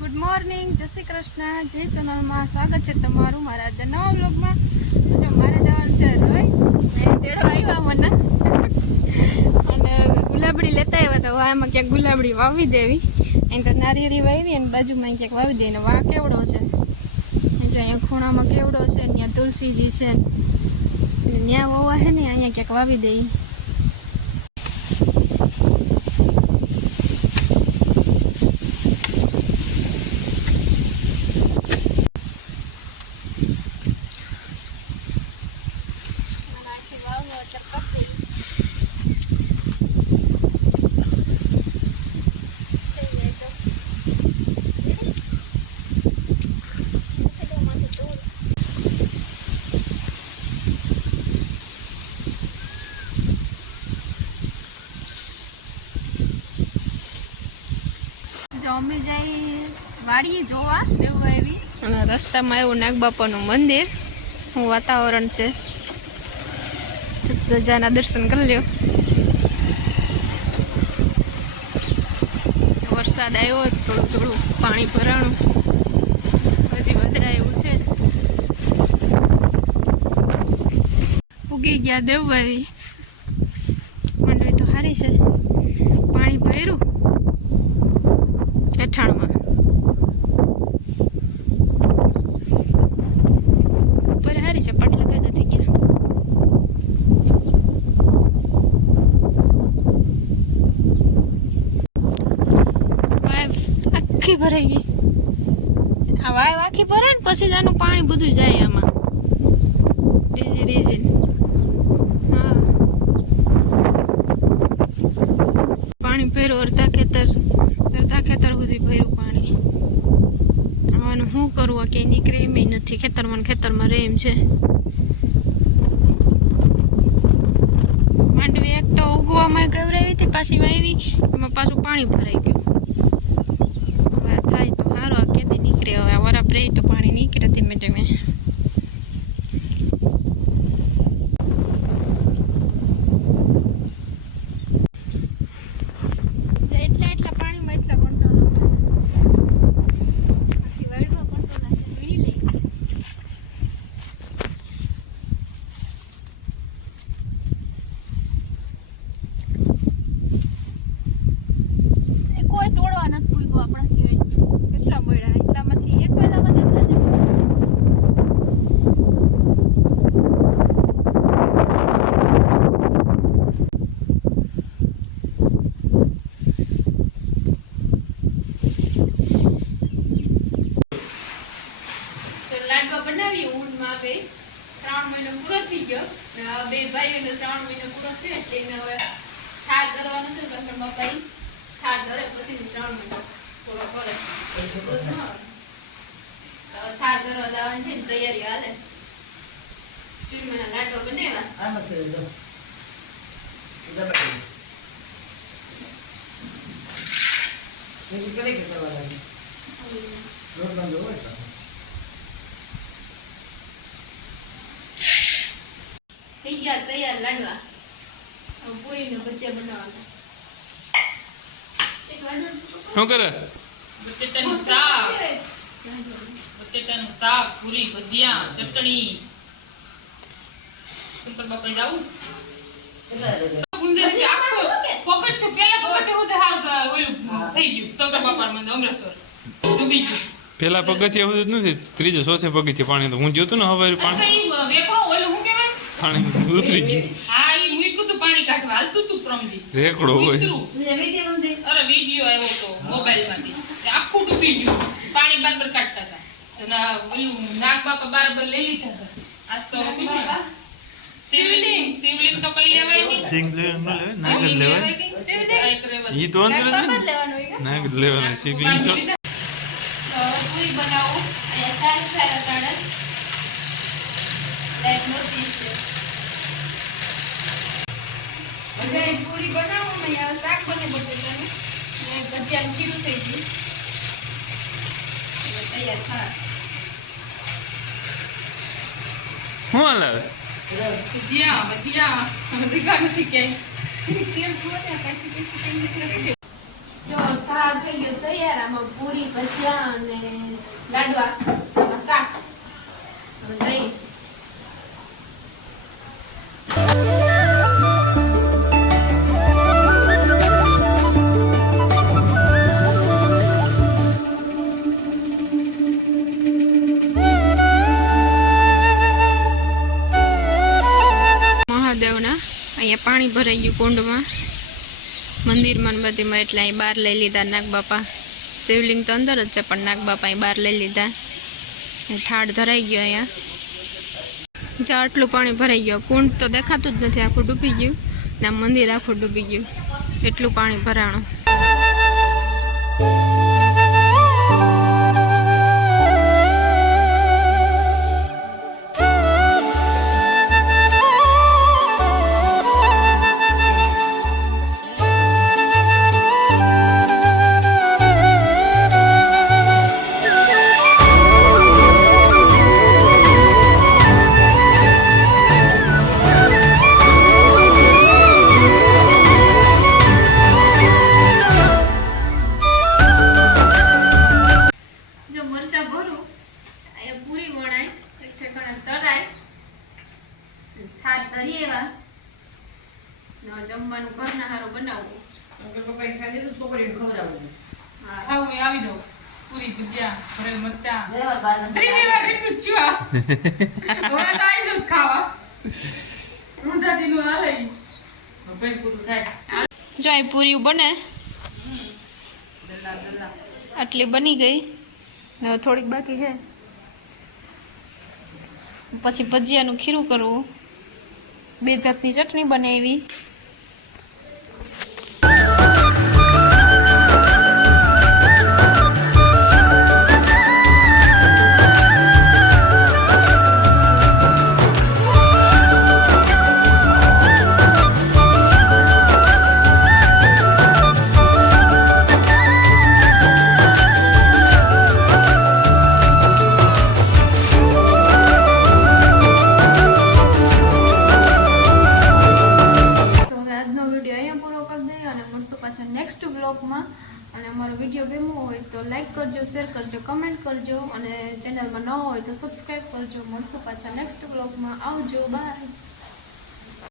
Good morning, જય શ્રી કૃષ્ણ, જય સોનલમાં સ્વાગત છે તમારું મારા આજના નવા વ્લોગમાં. તો જો મારે જવાનું છે રોય તેડો આવ્યા મને અને ગુલાબડી લેતા આવ્યા તો એમાં ક્યાંક ગુલાબડી વાવી દેવી. અહીં તો નારિયેરી વાવી અને બાજુમાં ક્યાંક વાવી દે ને વા કેવડો છે જો અહીંયા ખૂણામાં કેવડો છે, ત્યાં તુલસીજી છે, ત્યાં વવા છે ને અહીંયા ક્યાંક વાવી દઈએ. અમે જઈ વાડીએ જોવા એવું આવી અને રસ્તામાં એવું નાગબાપાનું મંદિર, હું વાતાવરણ છે, ધજાના દર્શન કરી લ્યો. વરસાદ આવ્યો થોડું થોડું પાણી ભરાણું, હજી વધરા એવું છે. પૂગી ગયા દેવભાઈ માંડવી તો સારી છે, પાણી ભર્યું હેઠાણમાં ઉપર હારી છે, પટલા ભેગા થઈ ગયા. વાવ આખી ભરાઈ ગઈ. આ વાવ આખી ભરાય ને પછી જ આનું પાણી બધું જાય આમાં રીજી. હા પાણી ભર્યું અડધા ખેતર સુધી ભર્યું પાણી. આવાનું શું કરવું, કે નીકળે એમ નથી, ખેતરમાં રહે એમ છે. માંડવી એક તો ઉગવામાં ગવરાવી હતી, પાછી વાવી એમાં પાછું પાણી ભરાઈ ગયું. હવે થાય તો સારું, આ કેદી નીકળે, હવે વરાપ રહે તો પાણી નીકળે ધીમે ધીમે. શ્રાવણ મહિનો પૂરો થઈ ગયો, બે ભાઈઓનો શ્રાવણ મહિનો પૂરો થયો એટલે એને હવે થાળ કરવાનો છે. શંકર બાપા થાળ ધરે પછી શ્રાવણ મહિનો પૂરો કરે. થાળ ધરવા જવાની છે ને તૈયારી હાલે. ચૂરમાના લાડવા બનાવ્યા. થઈ ગયા તૈયાર લાડવા. પૂરી ને ભજીયા બનાવવાના. શું કરે? બટેટાનું શાક, પૂરી, ભજીયા, ચટણી. શંકર બાપા જાવું પેલા પગથિયા બધું નથી, ત્રીજો ચોથે પગથિયા પાણી તો હું જોતું ને હવે પાણી ઉતરી ગયું. હા ઈ મૂક્યું તું પાણી કાઢવા હાલતું તું પ્રમજી રેકડો હોય. અરે વિડિયો આવ્યો તો મોબાઈલ માંથી, આખું ડૂબી ગયું. પાણી બરાબર કાઢતા હતા, ઓલું નાગ બાપા બરાબર લઈ લીધા હતા. આજ તો શિવલિંગ તો કઈ લેવાય નહીં. શિવલિંગ ન લેવાય, નાગ જ લેવાય. ઈ તો અંદર નાગ જ લેવાના. શિવલિંગ તો પૂરી બનાવો. અહીંયા સારી કાઢે લાઈટ નોતી છે. બધા પૂરી બનાવો ને શાક બને બટેટાનું ને ભજીયાનું ખીરું થઈ ગયું. તૈયાર ખા. શું હાલે? ભજીયા ભજીયા નથી ક્યાંય. જો આહાર થઈ ગયો તૈયાર. આમાં પૂરી ભજીયા અને લાડવા આમાં શાક. હવે જઈએ. મહાદેવના અહીંયા પાણી ભરાઈ ગયું કુંડમાં મંદિરમાં ને બધીમાં, એટલે અહીં બહાર લઈ લીધા નાગબાપા. શિવલિંગ તો અંદર જ છે પણ નાગબાપા અહીં બહાર લઈ લીધા. ઠાડ ધરાઈ ગયો અહીંયા. જ્યાં આટલું પાણી ભરાઈ ગયું, કુંડ તો દેખાતું જ નથી, આખું ડૂબી ગયું ને આ મંદિર આખું ડૂબી ગયું, એટલું પાણી ભરાણું. જમવાનું ઘરના હારું બનાવવું. ખાવું એ આવી જાવ. પૂરી ભજીયા ભરેલ મરચા ત્રીજી વાર રીપીટ છું આ. હવે તો આવી જાવ ખાવા. ઊંડા દીનું હાલે હવે પૂરું થાય. જો આ પૂરી બને આટલી બની ગઈ, હવે થોડીક બાકી છે. પછી ભજીયાનું ખીરું કરવું, 2 જાતની ચટણી બનાવી. નેક્સ્ટ બ્લોગમાં. અને અમારો વિડીયો ગમ્યો હોય તો લાઈક કરજો, શેર કરજો, કમેન્ટ કરજો અને ચેનલમાં ન હોય તો સબસ્ક્રાઈબ કરજો. મળશું પાછા નેક્સ્ટ બ્લોગમાં. આવજો, બાય.